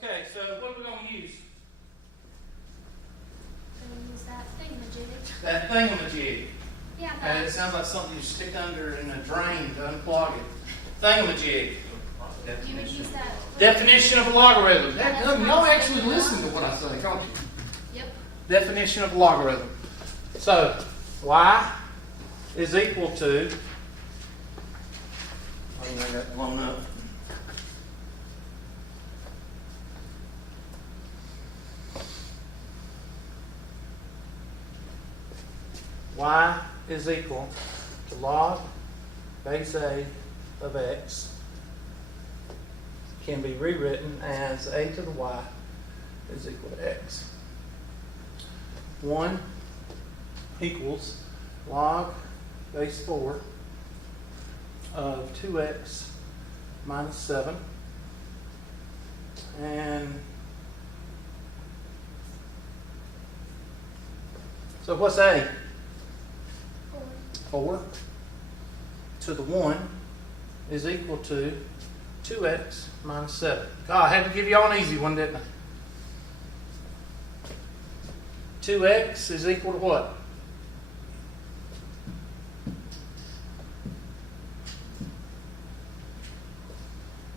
Okay, so what are we going to use? Gonna use that thingamajig. That thingamajig. Yeah, And it sounds like something you stick under in a drain to unplug it. Thingamajig. you would use that. Definition of a logarithm. Y'all actually listen to what I say, don't you? Yep. Definition of a logarithm. So, y is equal to, I got blown up. Y is equal to log base A of x, can be rewritten as a to the y is equal to x. 1 equals log base 4 of 2x minus 7. And so what's a? 4 to the 1 is equal to 2x minus 7. God, I had to give y'all an easy one, didn't I? 2x is equal to what?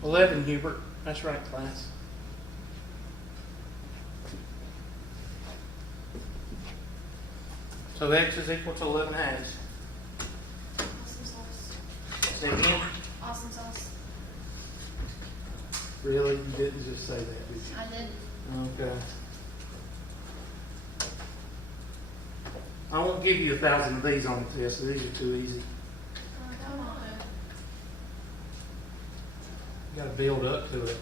$11, Hubert. That's right, class. So x is equal to 11 halves. Awesome sauce. Say again. Awesome sauce. Really? You didn't just say that, did you? I did. Okay. I won't give you 1,000 of these on the test. These are too easy. Come on. You got to build up to it.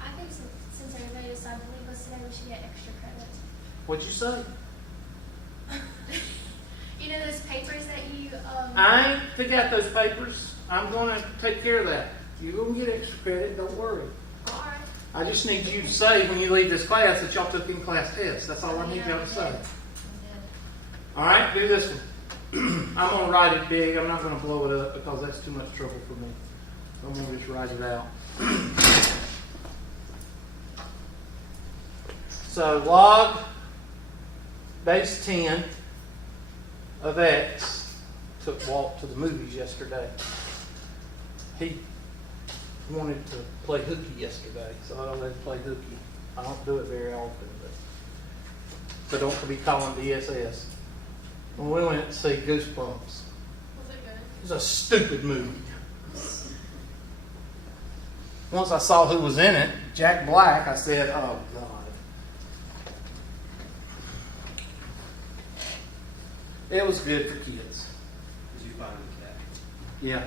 I think since everybody decided to leave us today, we should get extra credit. What'd you say? You know those papers that you I ain't forgot those papers. I'm going to take care of that. You're going to get extra credit. Don't worry. Alright. I just need you to say when you leave this class that y'all took in-class tests. That's all I need y'all to say. All right, do this one. I'm going to write it big. I'm not going to blow it up because that's too much trouble for me. I'm going to just write it out. So log base 10 of x took Walt to the movies yesterday. He wanted to play hooky yesterday, so I let him play hooky. I don't do it very often, but so don't be calling DSS. When we went to see Goosebumps, Was it good? it was a stupid movie. Once I saw who was in it, Jack Black, I said, oh, God. It was good for kids. Did you find the cat? Yeah,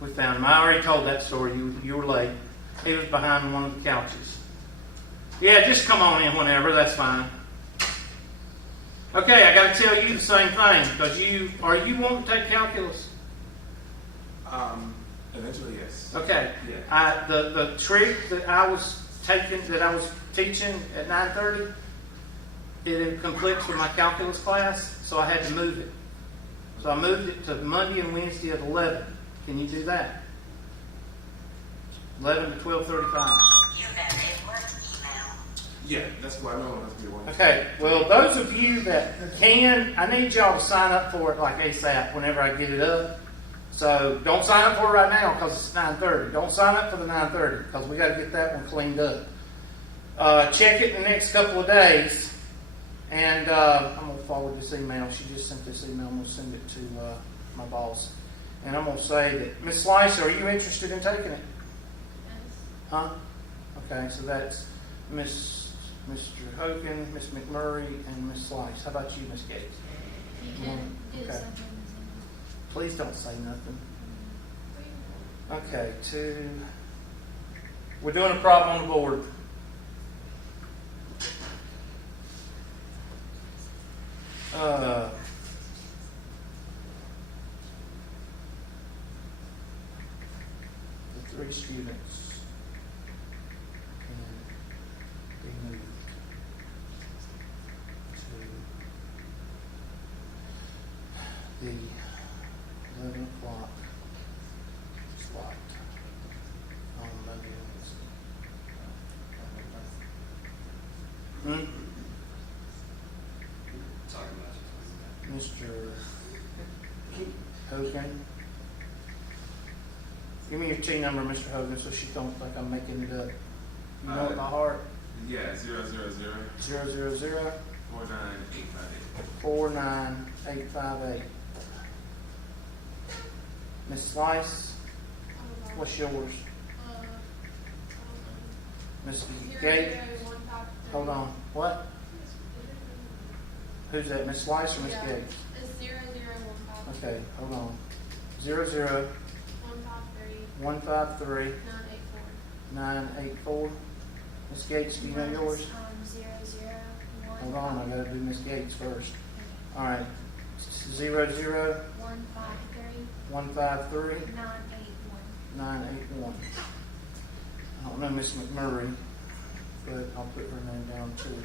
we found him. I already told that story. You were late. He was behind one of the couches. Yeah, just come on in whenever. That's fine. Okay, I got to tell you the same thing because you wanting to take calculus? Eventually, yes. Okay. Yeah. The trick that I was teaching at 9:30, it conflicts with my calculus class, so I had to move it. So I moved it to Monday and Wednesday at 11. Can you do that? 11 to 12:35. You've been a work email. Yeah, that's what I know. That's the one. Okay. Well, those of you that can, I need y'all to sign up for it like ASAP whenever I get it up. So don't sign up for it right now because it's 9:30. Don't sign up for the 9:30 because we got to get that one cleaned up. Check it in the next couple of days. And I'm going to forward this email. She just sent this email. I'm going to send it to my boss. And I'm going to say that, Miss Slicer, are you interested in taking it? Yes. Huh? Okay, so that's Mr. Hogan, Miss McMurray, and Miss Slice. How about you, Miss Gates? You can do Okay. something. Please don't say nothing. Okay, we're doing a problem on the board. The 3 students can be moved to the 11 o'clock slot on Monday and Wednesday. Hmm? Talking about you. Mr. Hogan. Give me your T number, Mr. Hogan, so she don't think I'm making it up. You know it by heart? Yeah, 000 000 49858. 49858. Miss Slice, what's yours? Mr. Gate? Hold on. What? Who's that? Miss Slice or Miss Yeah. Gate? It's 0015. Okay, hold on. 00 153 153 984. 984. Miss Gates, do you know yours? 001. Hold on, I gotta do Miss Gates first. All right. 00 153 153 981. 981. I don't know Miss McMurray, but I'll put her name down too.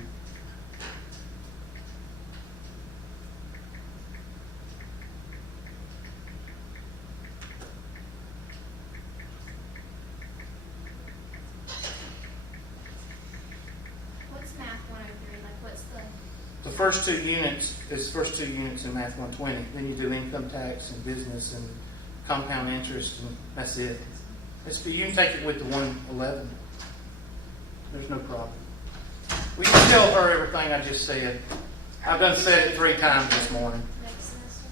What's math 103? Like, what's the. The first two units is first 2 units in Math 120. Then you do income tax and business and compound interest, and that's it. You can take it with the 111. There's no problem. We can tell her everything I just said. I've done said it 3 times this morning. Next semester?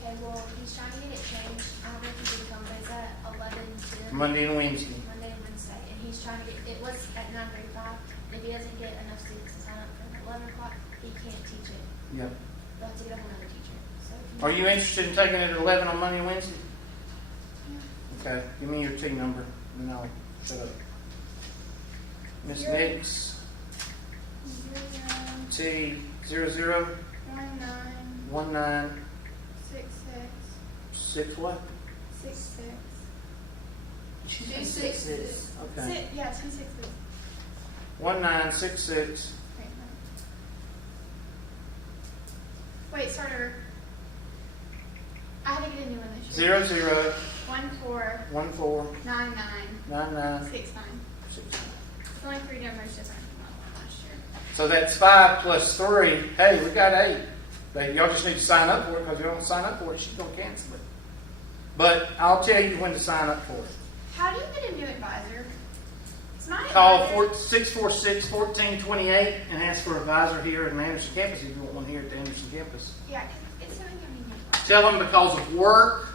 Okay, well, he's trying to get it changed. I don't know if he can come, but it's at 11 to Monday and Wednesday. Monday and Wednesday. And he's trying to get, it was at 9:35. If he doesn't get enough students to sign up for 11 o'clock, he can't teach it. Yep. They'll have to get a whole other teacher. So if Are you interested in taking it at 11 on Monday and Wednesday? Okay, give me your T number and I'll shut up. Miss Nix, T 00 19 6 what? 266. Okay. Yeah, 266. 1966 Wait, start over. I had to get a new one this 00 year. 14 14 99 99 69. 69. It's only 3 numbers different from one last year. So that's 5 plus 3. Hey, we got 8. Y'all just need to sign up for it, because if you don't sign up for it, she's going to cancel it. But I'll tell you when to sign up for it. How do you get a new advisor? It's my Call advisor. 646-1428 and ask for an advisor here at the Anderson campus if you want one here at the Anderson campus. Yeah, it's something I mean. Tell them because of work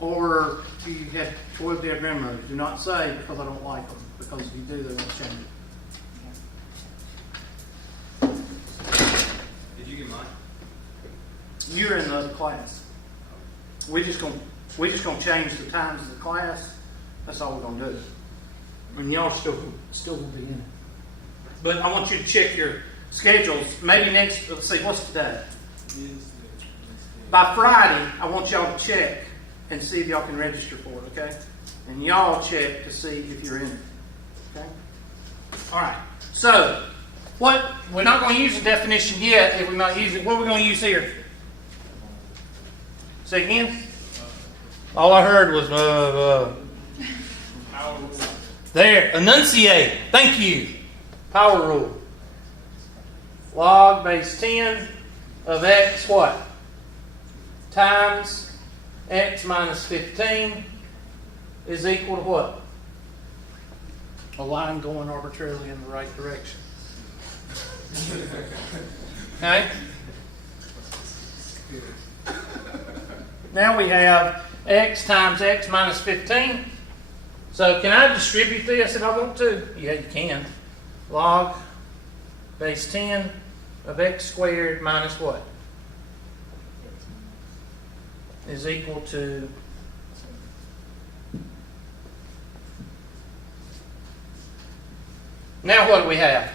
or you had toiled their grandmother. Do not say because I don't like them, because if you do, they won't change it. Did you get mine? You're in the other class. We're just gonna change the times of the class. That's all we're gonna do. And y'all still will be in it. But I want you to check your schedules. Maybe next. Let's see. What's today? By Friday, I want y'all to check and see if y'all can register for it. Okay? And y'all check to see if you're in it. Okay? All right. So, we're not going to use the definition yet. If we're not using it, what are we going to use here? Say again. All I heard was there. Enunciate. Thank you. Power rule. Log base 10 of x what? Times x minus 15 is equal to what? A line going arbitrarily in the right direction. Okay? Now we have x times x minus 15. So can I distribute this if I want to? Yeah, you can. Log base 10 of x squared minus what? Is equal to now what do we have?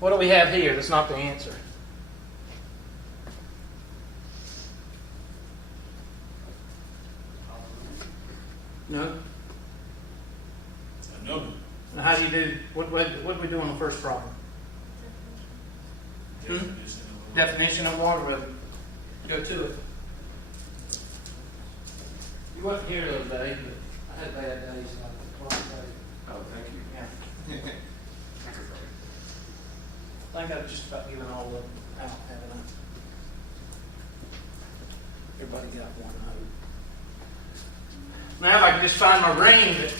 What do we have here that's not the answer? No? No. Now how do you do, what did we do on the first problem? Definition of logarithm. Go to it. You wasn't here the other day, but I had bad days. Oh, thank you. Yeah. think I've just about given all of them out, haven't I? Everybody got one, I hope. Now if I can just find my ring that...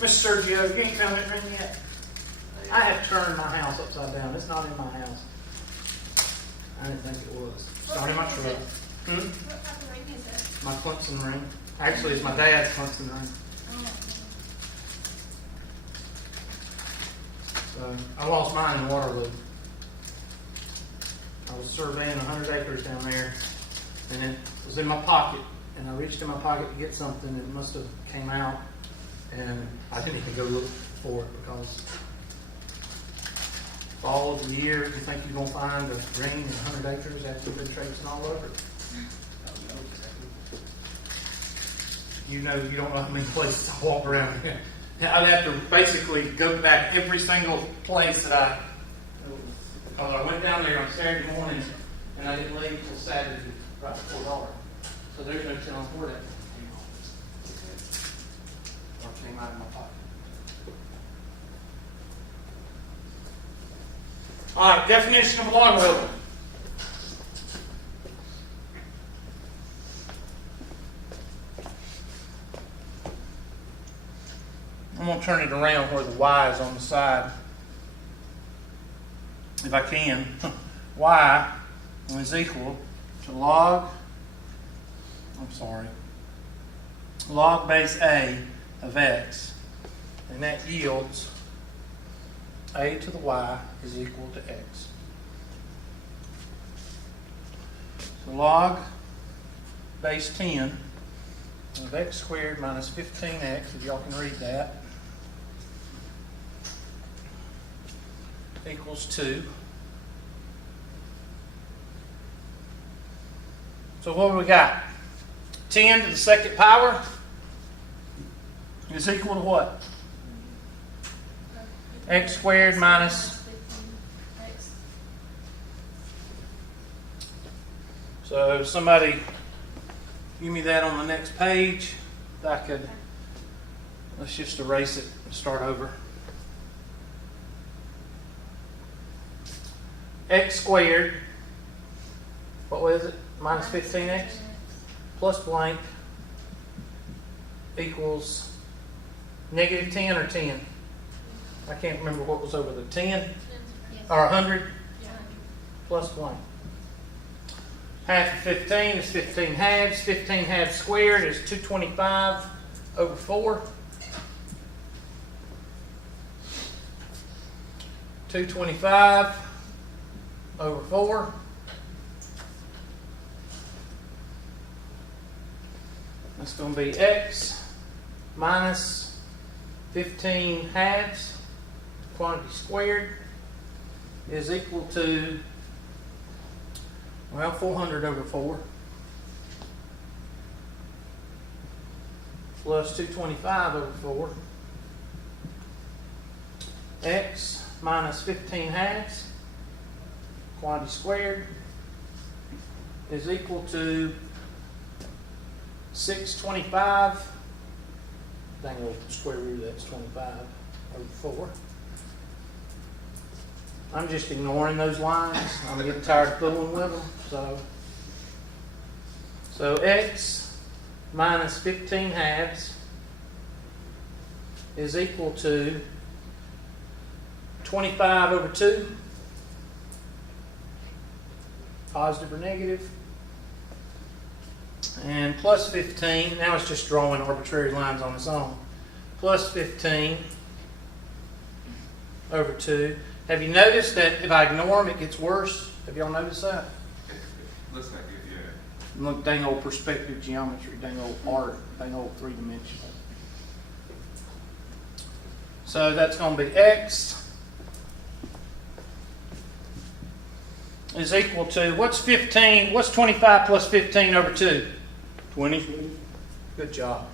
Mr. Sergio, you ain't found that ring yet? I have turned my house upside down. It's not in my house. I didn't think it was. It's not in my truck. What type of ring is it? My Clemson ring. Actually, it's my dad's Clemson ring. Oh. So I lost mine in Waterloo. I was surveying 100 acres down there, and it was in my pocket. And I reached in my pocket to get something, and it must have came out, and I didn't even go look for it because all of the year you think you're gonna find a ring in 100 acres after you've been traipsing all over it. You know, you don't know how many places I walk around here. I'd have to basically go back every single place that because I went down there on Saturday morning and I didn't leave until Saturday right before dark. So there's no telling where that came off. Or came out of my pocket. All right, definition of a logarithm. I'm going to turn it around where the y is on the side. If I can. Y is equal to log base A of x. And that yields a to the y is equal to x. So log base 10 of x squared minus 15x, if y'all can read that, equals 2. So what do we got? 10 to the second power is equal to what? X squared minus. 15x. So somebody give me that on the next page. I could. Let's just erase it and start over. X squared. What was it? Minus 15x plus blank equals negative 10 or 10. I can't remember what was over the 10 Yes. or 100 Yeah. plus blank. Half of 15 is 15 halves. 15 halves squared is 225 over 4. 225 over 4. That's going to be x minus 15 halves, quantity squared, is equal to, well, 400 over 4 plus 225 over 4. X minus 15 halves, quantity squared, is equal to 625. Dang, well, square root of that's 25 over 4. I'm just ignoring those lines. I'm getting tired of fooling with them. So x minus 15 halves is equal to 25 over 2. Positive or negative. And plus 15, now it's just drawing arbitrary lines on its own. Plus 15 over 2. Have you noticed that if I ignore them, it gets worse? Have y'all noticed that? Looks like it, yeah. Look, dang old perspective geometry, dang old art, dang old three-dimensional. So that's going to be x is equal to, what's 15, what's 25 plus 15 over 2? 20. Good job.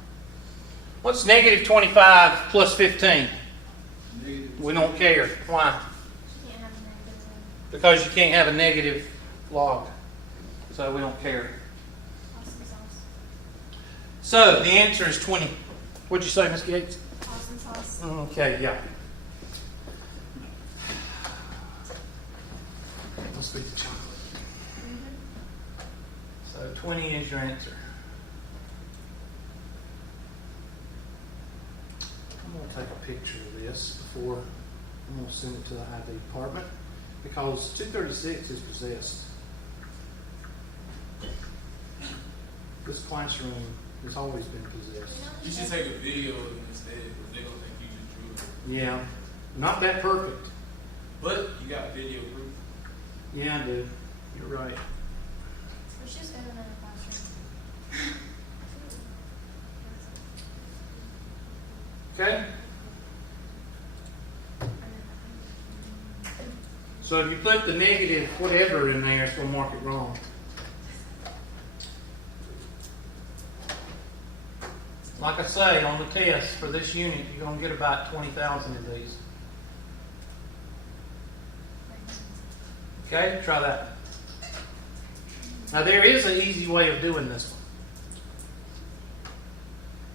What's negative 25 plus 15? Negative. We don't care. Why? You can't have a negative one. Because you can't have a negative log. So we don't care. Awesome sauce. So the answer is 20. What'd you say, Ms. Gates? Awesome sauce. Okay, yeah. must be the chocolate. So 20 is your answer. I'm going to take a picture of this before I'm going to send it to the ID department because 236 is possessed. This classroom has always been possessed. You should take a video of it instead, because they're going to think you just drew it. Yeah, not that perfect. But you got video proof. Yeah, I do. You're right. We should just go to another classroom. Okay? So if you put the negative whatever in there, it's going to mark it wrong. Like I say, on the test for this unit, you're going to get about 20,000 of these. Okay? Try that. Now there is an easy way of doing this one.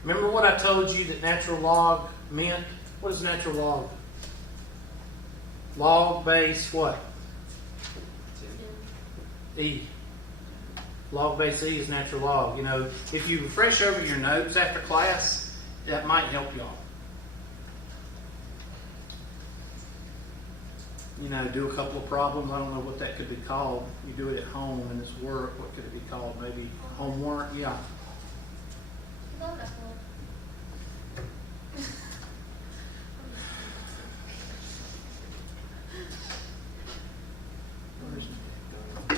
Remember what I told you that natural log meant? What is natural log? Log base what? E. Log base E is natural log. You know, if you refresh over your notes after class, that might help y'all. You know, do a couple of problems. I don't know what that could be called. You do it at home in this work. What could it be called? Maybe homework? Yeah. Love that one. Where's my-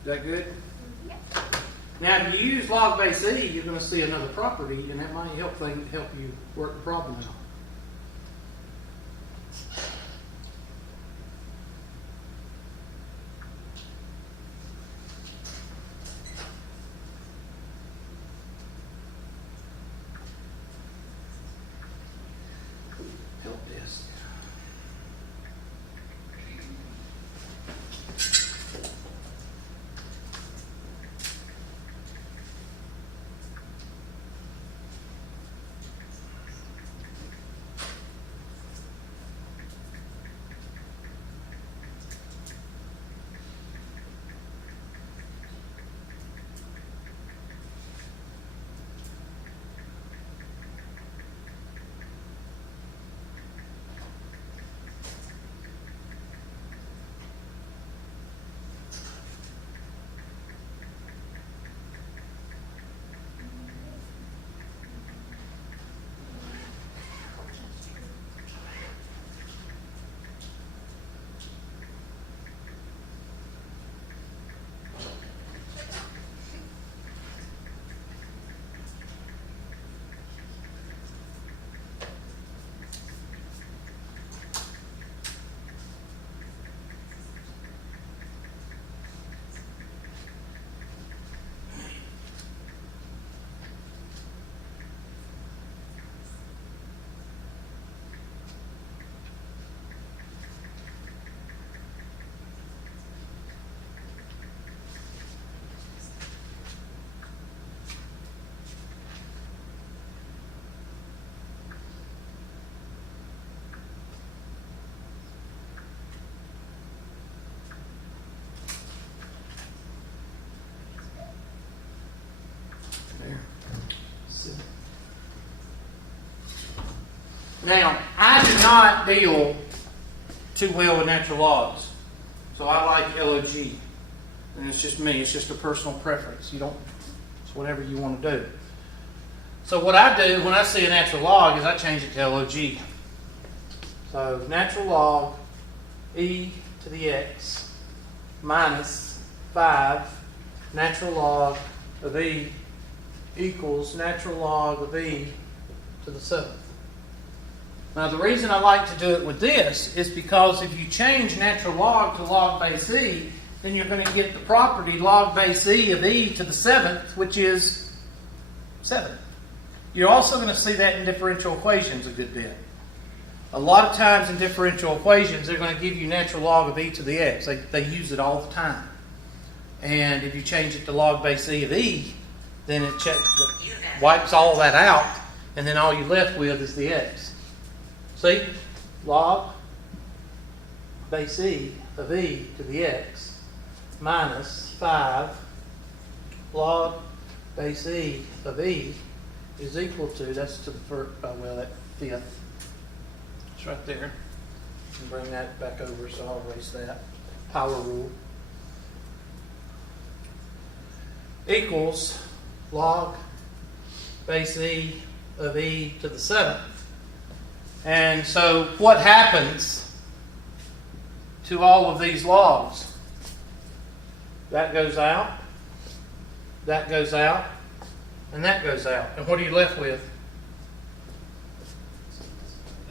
Is that good? Yeah. Now, if you use log base E, you're going to see another property, and that might help you work the problem out. Help desk. There. Now, I do not deal too well with natural logs. So I like LOG. And it's just me. It's just a personal preference. It's whatever you want to do. So what I do when I see a natural log is I change it to LOG. So natural log e to the x minus 5 natural log of e equals natural log of e to the 7th. Now the reason I like to do it with this is because if you change natural log to log base e, then you're going to get the property log base e of e to the 7th, which is 7. You're also going to see that in differential equations a good bit. A lot of times in differential equations, they're going to give you natural log of e to the x. They use it all the time. And if you change it to log base e of e, then it wipes all that out, and then all you're left with is the x. See? Log base e of e to the x minus 5 log base e of e is equal to, that's to the first, that fifth. It's right there. And bring that back over so I'll erase that. Power rule. Equals log base e of e to the 7th. And so what happens to all of these logs? That goes out, that goes out, and that goes out. And what are you left with?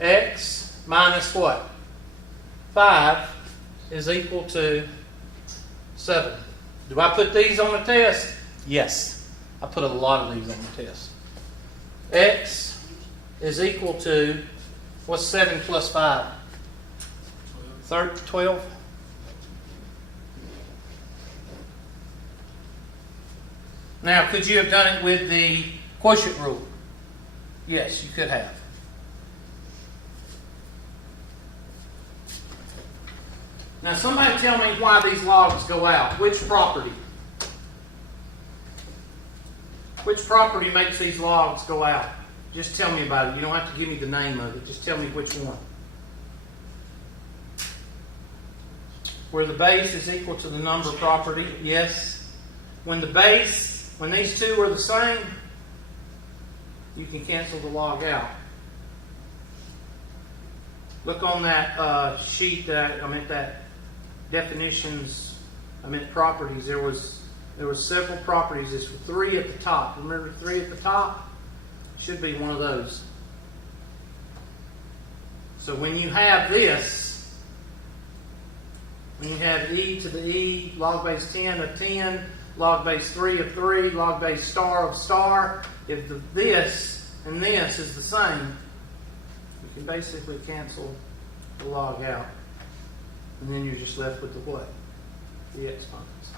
X minus what? 5 is equal to 7. Do I put these on the test? Yes. I put a lot of these on the test. X is equal to, what's 7 plus 5? 12. Now, could you have done it with the quotient rule? Yes, you could have. Now, somebody tell me why these logs go out. Which property? Which property makes these logs go out? Just tell me about it. You don't have to give me the name of it. Just tell me which one. Where the base is equal to the number property. Yes. When these two are the same, you can cancel the log out. Look on that sheet that definitions, properties. There was several properties. There's 3 at the top. Remember 3 at the top? Should be one of those. So when you have this, when you have e to the e, log base 10 of 10, log base 3 of 3, log base star of star, if this and this is the same, you can basically cancel the log out. And then you're just left with the what? The exponents.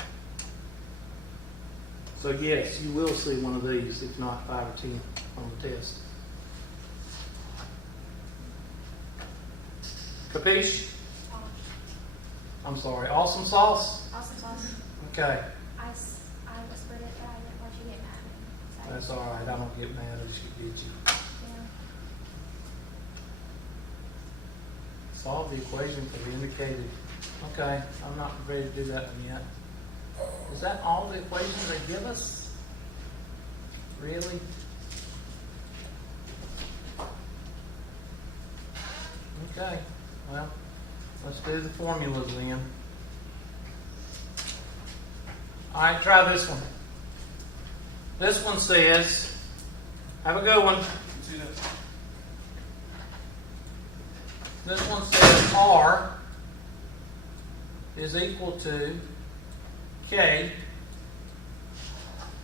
So yes, you will see one of these, if not 5 or 10 on the test. Capiche? I'm sorry, awesome sauce? Awesome sauce. Okay. I whispered it, but I didn't want you to get mad at me. That's alright, I don't get mad, I just get bitchy. Yeah. Solve the equation for the indicated. Okay, I'm not ready to do that one yet. Is that all the equations they give us? Really? Okay, well, let's do the formulas then. Alright, try this one. This one says, have a good one. See that? This one says R is equal to K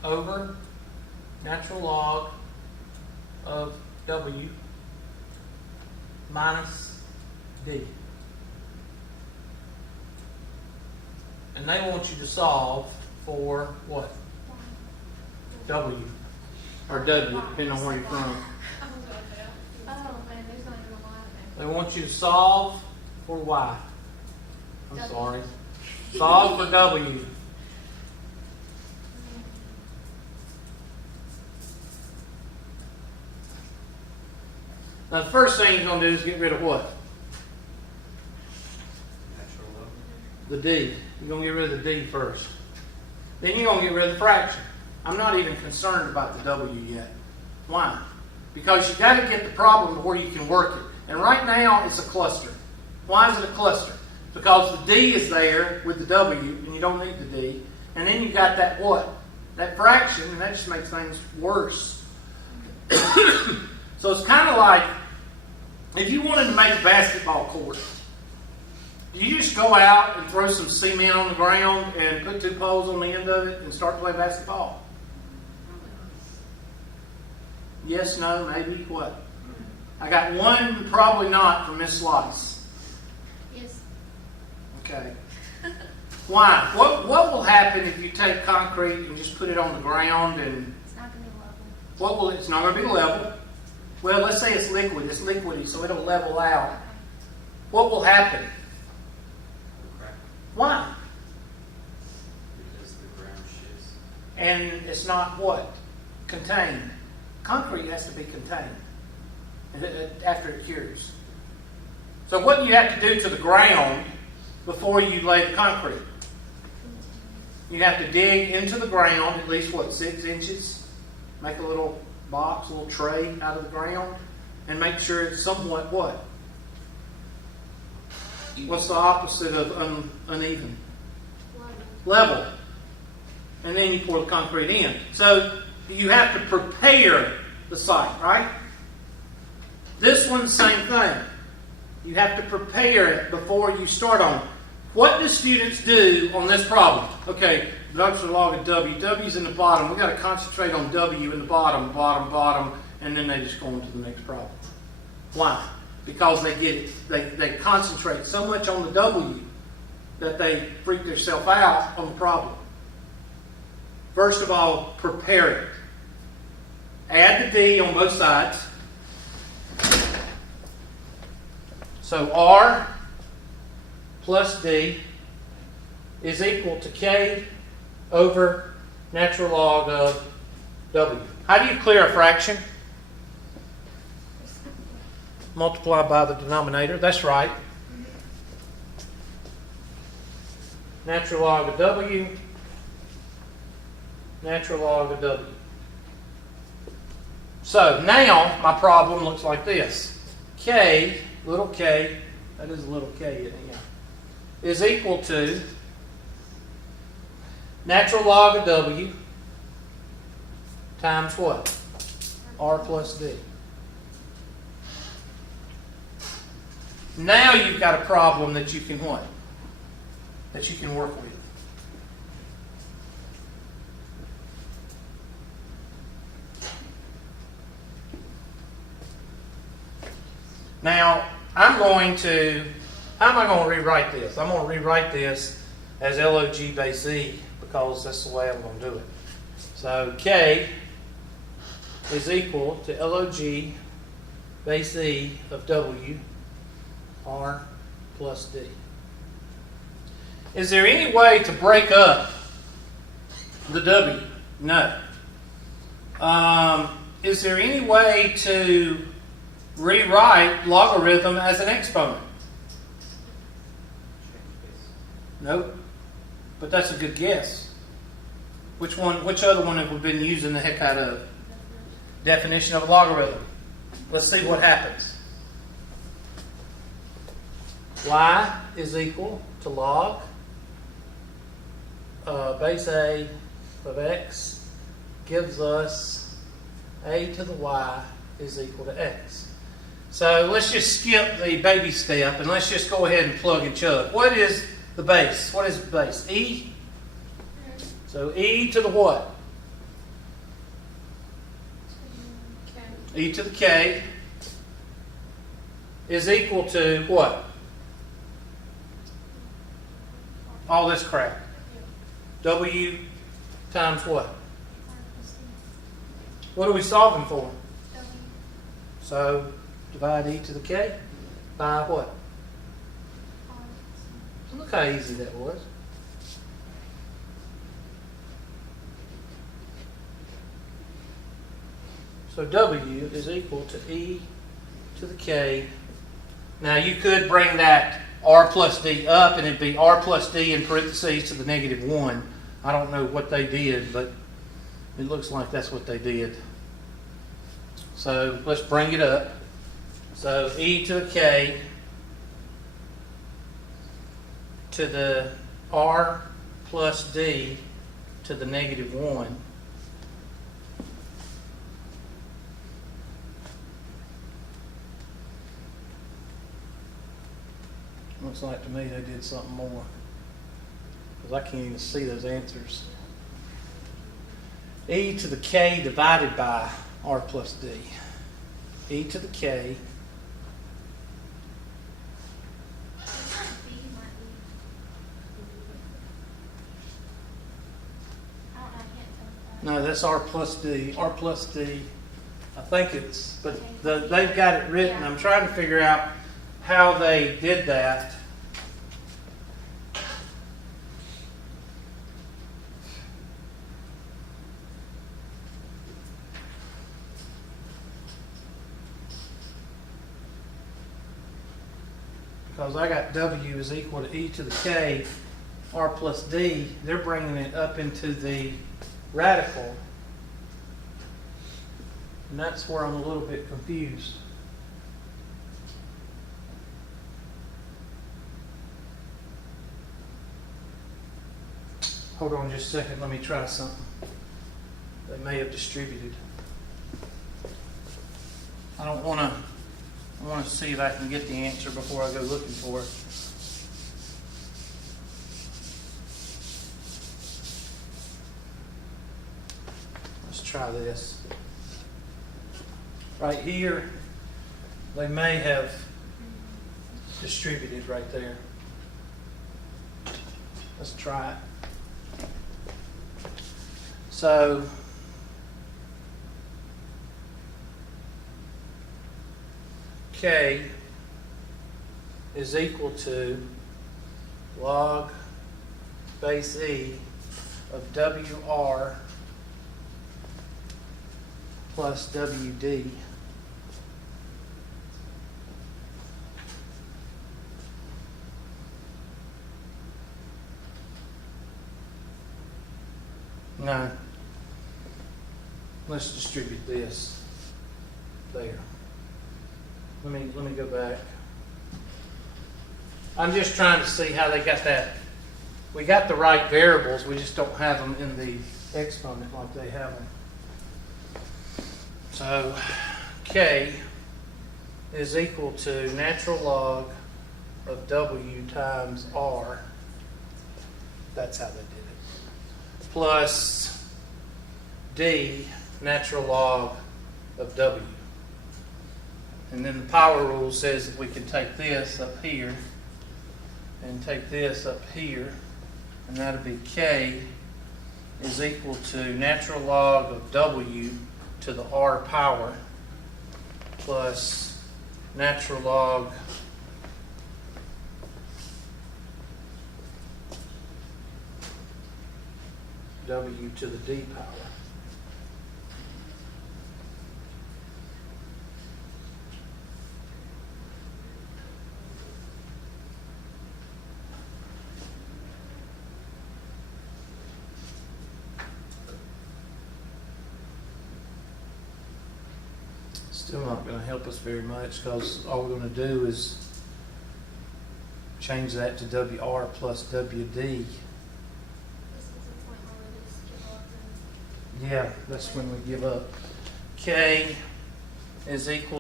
over natural log of W minus D. And they want you to solve for what? W. Or W, depending on where you're from. Oh man, there's not even a line They want you to solve for Y. I'm sorry. Solve for W. Now the first thing you're going to do is get rid of what? Natural love. The D. You're going to get rid of the D first. Then you're going to get rid of the fraction. I'm not even concerned about the W yet. Why? Because you've got to get the problem to where you can work it. And right now it's a cluster. Why is it a cluster? Because the D is there with the W and you don't need the D. And then you got that what? That fraction, and that just makes things worse. So it's kind of like if you wanted to make a basketball court, do you just go out and throw some cement on the ground and put 2 poles on the end of it and start to play basketball? Yes, no, maybe, what? I got one, probably not, from Miss Slice. Yes. Okay. Why? What will happen if you take concrete and just put it on the ground and what will it's not going to be level. Well, let's say it's liquid. It's liquidy, so it'll level out. What will happen? Why? Because the ground shifts. And it's not what? Contained. Concrete has to be contained after it cures. So what do you have to do to the ground before you lay the concrete? You have to dig into the ground at least, 6 inches? Make a little box, a little tray out of the ground, and make sure it's somewhat what? What's the opposite of uneven? Level. And then you pour the concrete in. So you have to prepare the site, right? This one's the same thing. You have to prepare it before you start on it. What do students do on this problem? Okay, that's the log of W. W's in the bottom. We've got to concentrate on W in the bottom, and then they just go on to the next problem. Why? Because they get it. They concentrate so much on the W that they freak themselves out on the problem. First of all, prepare it. Add the D on both sides. So R plus D is equal to K over natural log of W. How do you clear a fraction? Multiply by the denominator. That's right. Natural log of W. Natural log of W. So now my problem looks like this. K, little k, that is a little k in it, yeah, is equal to natural log of W times what? R plus D. Now you've got a problem that you can what? That you can work with. Now, how am I going to rewrite this? I'm going to rewrite this as log base E because that's the way I'm going to do it. So, K is equal to log base E of W, R plus D. Is there any way to break up the W? No. Is there any way to rewrite logarithm as an exponent? Nope. But that's a good guess. Which other one have we been using the heck out of? Definition of a logarithm. Let's see what happens. Y is equal to log base A of x gives us a to the y is equal to x. So let's just skip the baby step and let's just go ahead and plug and chug. What is the base? What is the base? E? So e to the what? E to the k is equal to what? All this crap. W times what? What are we solving for? So divide e to the k by what? Look how easy that was. So W is equal to e to the k. Now you could bring that R plus D up and it'd be R plus D in parentheses to the negative 1. I don't know what they did, but it looks like that's what they did. So let's bring it up. So e to the k to the R plus D to the negative 1. Looks like to me they did something more, because I can't even see those answers. E to the k divided by R plus D. E to the k No, that's R plus D. R plus D. I think it's, but they've got it written. I'm trying to figure out how they did that. Because I got W is equal to e to the k, R plus D. They're bringing it up into the radical. And that's where I'm a little bit confused. Hold on just a second. Let me try something. They may have distributed. I want to see if I can get the answer before I go looking for it. Let's try this. Right here, they may have distributed right there. Let's try it. So, K is equal to log base E of WR plus WD. No. Let's distribute this there. Let me go back. I'm just trying to see how they got that. We got the right variables, we just don't have them in the exponent like they have them. So K is equal to natural log of W times R. That's how they did it. Plus D, natural log of W. And then the power rule says that we can take this up here and take this up here, and that'll be K is equal to natural log of W to the R power plus natural log W to the D power. Still not going to help us very much because all we're going to do is change that to WR plus WD. This is the point where we just give up and Yeah, that's when we give up. K is equal